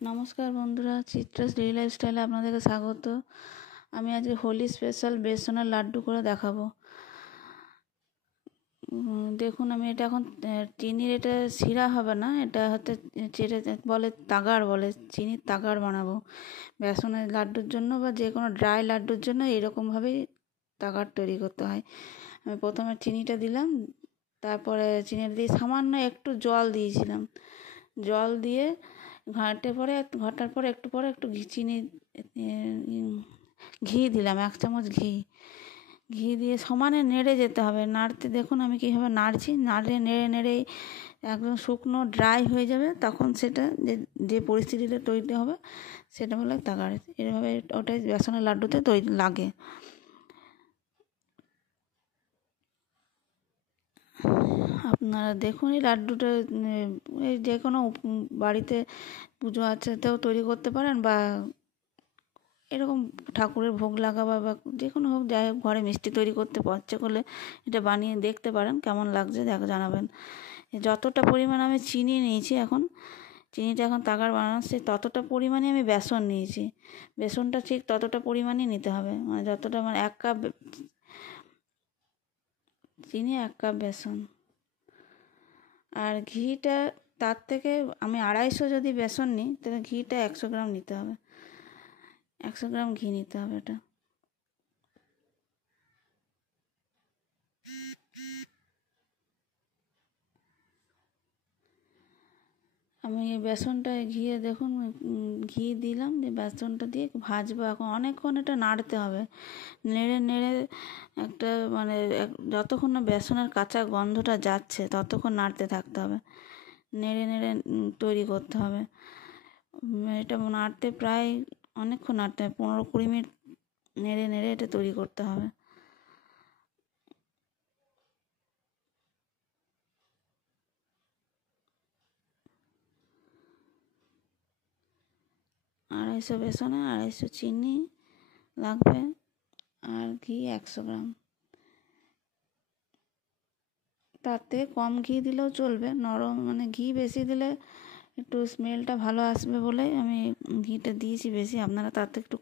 নমস্কার বন্ধুরা, চিত্রাস ডেইলি লাইফস্টাইলে আপনাদেরকে স্বাগত। আমি আজকে হোলি স্পেশাল বেসনের লাড্ডু করে দেখাবো। দেখুন, আমি এটা এখন চিনির এটা শিরা হবে না, এটা হচ্ছে যেটা বলে তাগাড় বলে, চিনির তাগাড় বানাবো বেসনের লাড্ডুর জন্য বা যে কোনো ড্রাই লাড্ডুর জন্য। এরকমভাবেই তাগাড় তৈরি করতে হয়। আমি প্রথমে চিনিটা দিলাম, তারপরে চিনিটা দিয়ে সামান্য একটু জল দিয়েছিলাম। জল দিয়ে ঘাটার পরে একটু চিনি ঘি দিলাম, 1 চামচ ঘি দিয়ে সমানে নেড়ে যেতে হবে। নাড়তে দেখুন আমি কীভাবে নাড়ছি, নেড়ে নেড়ে একদম শুকনো ড্রাই হয়ে যাবে, তখন সেটা যে পরিস্থিতিটা তৈরি হবে সেটা বলে তাগাড়। এভাবে ওটাই বেসনের লাড্ডুতে তৈরি লাগে। আপনারা দেখুন, এই লাড্ডুটা এই যে কোনো বাড়িতে পুজো আচ্ছাতেও তৈরি করতে পারেন, বা এরকম ঠাকুরের ভোগ লাগাবা বা যে কোনো হোক, যাই হোক, ঘরে মিষ্টি তৈরি করতে ইচ্ছে করলে এটা বানিয়ে দেখতে পারেন, কেমন লাগছে জানাবেন। যতটা পরিমাণ আমি চিনি নিয়েছি, চিনিটা এখন তাগাড় বানানো, সে ততটা পরিমাণে আমি বেসন নিয়েছি। বেসনটা ঠিক ততটা পরিমাণই নিতে হবে, মানে যতটা, মানে 1 কাপ চিনি 1 কাপ বেসন। আর ঘিটা তার থেকে আমি 250 যদি বেসন নিই, তাহলে ঘিটা 100 গ্রাম নিতে হবে। 100 গ্রাম ঘি নিতে হবে। এটা আমি এই বেসনটা দেখুন, ঘি দিলাম, যে বেসনটা দিয়ে ভাজবো। এখন অনেকক্ষণ এটা নাড়তে হবে, নেড়ে নেড়ে একটা মানে যতক্ষণ না বেসনের কাঁচা গন্ধটা যাচ্ছে ততক্ষণ নাড়তে থাকতে হবে, নেড়ে নেড়ে তৈরি করতে হবে। এটা নাড়তে প্রায় অনেকক্ষণ নাড়তে হবে, 15-20 মিনিট নেড়ে নেড়ে এটা তৈরি করতে হবে। আড়াইশো বেসনে 250 চিনি লাগবে, আর ঘি 100 গ্রাম। তার থেকে কম ঘি দিলেও চলবে, নরম মানে ঘি বেশি দিলে একটু স্মেলটা ভালো আসবে বলে আমি ঘিটা দিয়েছি বেশি। আপনারা তার থেকে একটু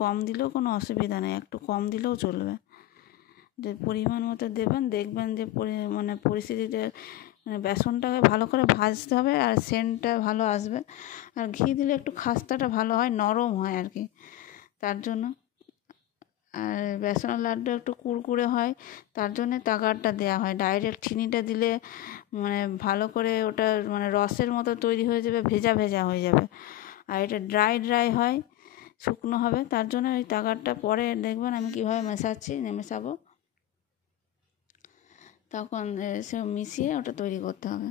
কম দিলেও কোনো অসুবিধা নেই, একটু কম দিলেও চলবে। যে পরিমাণ মতো দেবেন, দেখবেন যে মানে পরিস্থিতিতে, মানে বেসনটাকে ভালো করে ভাজতে হবে আর সেন্টটা ভালো আসবে। আর ঘি দিলে একটু খাস্তাটা ভালো হয়, নরম হয় আর কি, তার জন্য। আর বেসনের লাড্ডু একটু কুড়কুড়ে হয়, তার জন্যে তাগাড়টা দেওয়া হয়। ডাইরেক্ট চিনিটা দিলে মানে ভালো করে ওটা মানে রসের মতো তৈরি হয়ে যাবে, ভেজা ভেজা হয়ে যাবে। আর এটা ড্রাই হয়, শুকনো হবে, তার জন্য ওই তাগাড়টা পরে দেখবেন আমি কীভাবে মেশাবো, তখন সে মিশিয়ে ওটা তৈরি করতে হবে।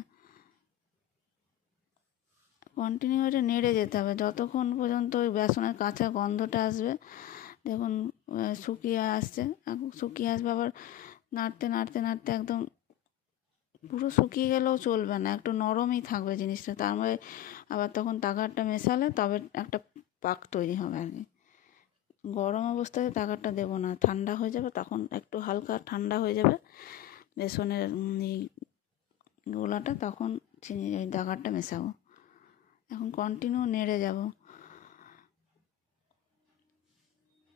কন্টিনিউ এটা নেড়ে যেতে হবে যতক্ষণ পর্যন্ত ওই বেসনের কাঁচা গন্ধটা আসবে। দেখুন শুকিয়ে আসবে, আবার নাড়তে নাড়তে নাড়তে একদম পুরো শুকিয়ে গেলেও চলবে না, একটু নরমই থাকবে জিনিসটা। তার মধ্যে আবার তখন তাগাড়টা মেশালে তবে একটা পাক তৈরি হবে আর কি। গরম অবস্থায় তাগাড়টা দেবো না, ঠান্ডা হয়ে যাবে, তখন একটু হালকা ঠান্ডা হয়ে যাবে বেসনের এই গোলাটা, তখন চিনির এই তাগাড়টা মেশাবো। এখন কন্টিনিউ নেড়ে যাব।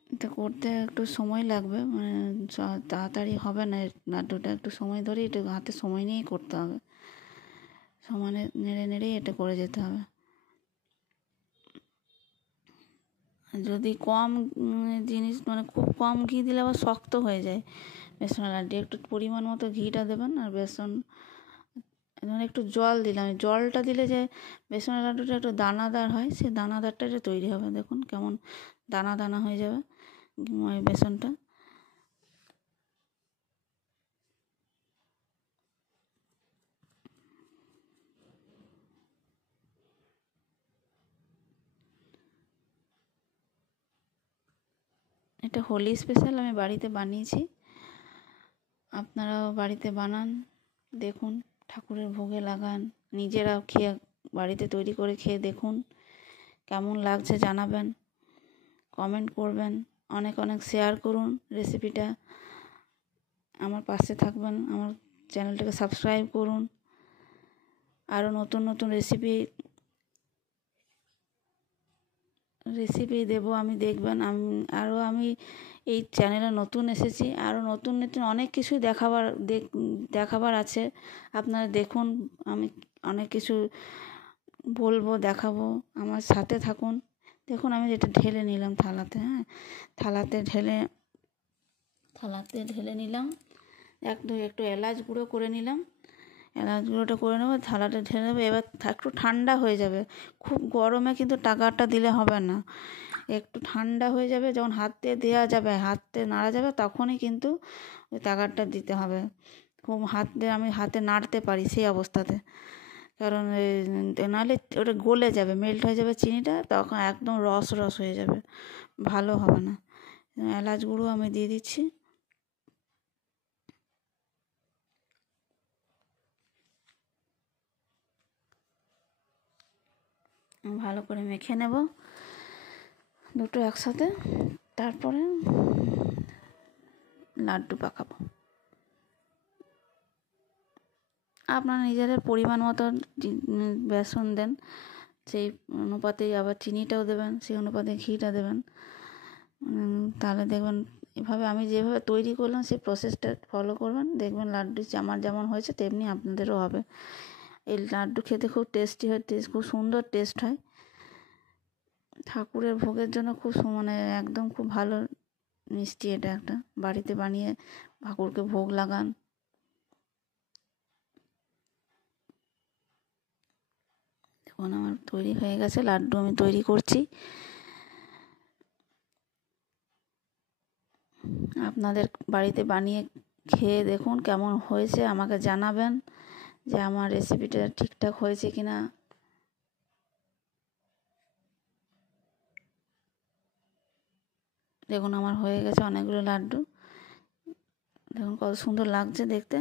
এটা করতে একটু সময় লাগবে, মানে তাড়াতাড়ি হবে না লাড্ডুটা, একটু সময় ধরে, একটু হাতে সময় নিয়েই করতে হবে, সমানে নেড়ে নেড়েই এটা করে যেতে হবে। যদি কম জিনিস, মানে খুব কম ঘি দিলে আবার শক্ত হয়ে যায় বেসনের লাড্ডু। একটু পরিমাণ মতো ঘিটা দেবেন। আর বেসন, ধরুন একটু জল দিলাম, জলটা দিলে যে বেসনের লাড্ডুটা একটু দানাদার হয়, সেই দানাদারটা যে তৈরি হবে। দেখুন কেমন দানা দানা হয়ে যাবে বেসনটা। এটা হোলি স্পেশাল, আমি বাড়িতে বানিয়েছি, আপনারাও বাড়িতে বানান, দেখুন, ঠাকুরের ভোগে লাগান, নিজেরাও খেয়ে বাড়িতে তৈরি করে খেয়ে দেখুন কেমন লাগছে, জানাবেন, কমেন্ট করবেন, অনেক অনেক শেয়ার করুন রেসিপিটা, আমার পাশে থাকবেন, আমার চ্যানেলটাকে সাবস্ক্রাইব করুন। আরও নতুন নতুন রেসিপি রেসিপি দেবো আমি, দেখবেন। আমি এই চ্যানেলে নতুন এসেছি, আরও নতুন নতুন অনেক কিছুই দেখাবার আছে। আপনারা দেখুন, আমি অনেক কিছু বলবো, দেখাবো, আমার সাথে থাকুন। দেখুন আমি যেটা ঢেলে নিলাম থালাতে, হ্যাঁ, থালাতে ঢেলে নিলাম। একটু এলাচ গুঁড়ো করে নিলাম, এলাচ গুঁড়োটা করে নেবো, থালাটা ঢেলে নেবো। এবার একটু ঠান্ডা হয়ে যাবে, খুব গরমে কিন্তু টাকাটা দিলে হবে না। একটু ঠান্ডা হয়ে যাবে, যখন হাতে দেওয়া যাবে, হাতে নাড়া যাবে, তখনই কিন্তু ওই টাকাটা দিতে হবে। খুব আমি হাতে নাড়তে পারি সেই অবস্থাতে, কারণ নাহলে ওটা গলে যাবে, মেল্ট হয়ে যাবে চিনিটা, তখন একদম রস রস হয়ে যাবে, ভালো হবে না। এলাচ গুঁড়ো আমি দিয়ে দিচ্ছি। ভালো করে মেখে নেব দুটো একসাথে, তারপরে লাড্ডু পাকাবো। আপনারা নিজেদের পরিমাণ মতো বেসন দেন, সেই অনুপাতেই আবার চিনিটাও দেবেন, সেই অনুপাতে ঘিটা দেবেন। তাহলে দেখবেন, এভাবে আমি যেভাবে তৈরি করলাম সেই প্রসেসটা ফলো করবেন, দেখবেন লাড্ডু আমার যেমন হয়েছে তেমনি আপনাদেরও হবে। এই লাড্ডু খেতে খুব টেস্টি হয়, খুব সুন্দর টেস্ট হয়। ঠাকুরের ভোগের জন্য খুব একদম খুব ভালো মিষ্টি। এটা একটা বাড়িতে বানিয়ে ঠাকুরকে ভোগ লাগান। দেখুন আমার তৈরি হয়ে গেছে, লাড্ডু আমি তৈরি করছি। আপনাদের বাড়িতে বানিয়ে খেয়ে দেখুন কেমন হয়েছে, আমাকে জানাবেন যে আমার রেসিপিটা ঠিকঠাক হয়েছে কিনা। দেখুন আমার হয়ে গেছে অনেকগুলো লাড্ডু, দেখুন কত সুন্দর লাগছে দেখতে।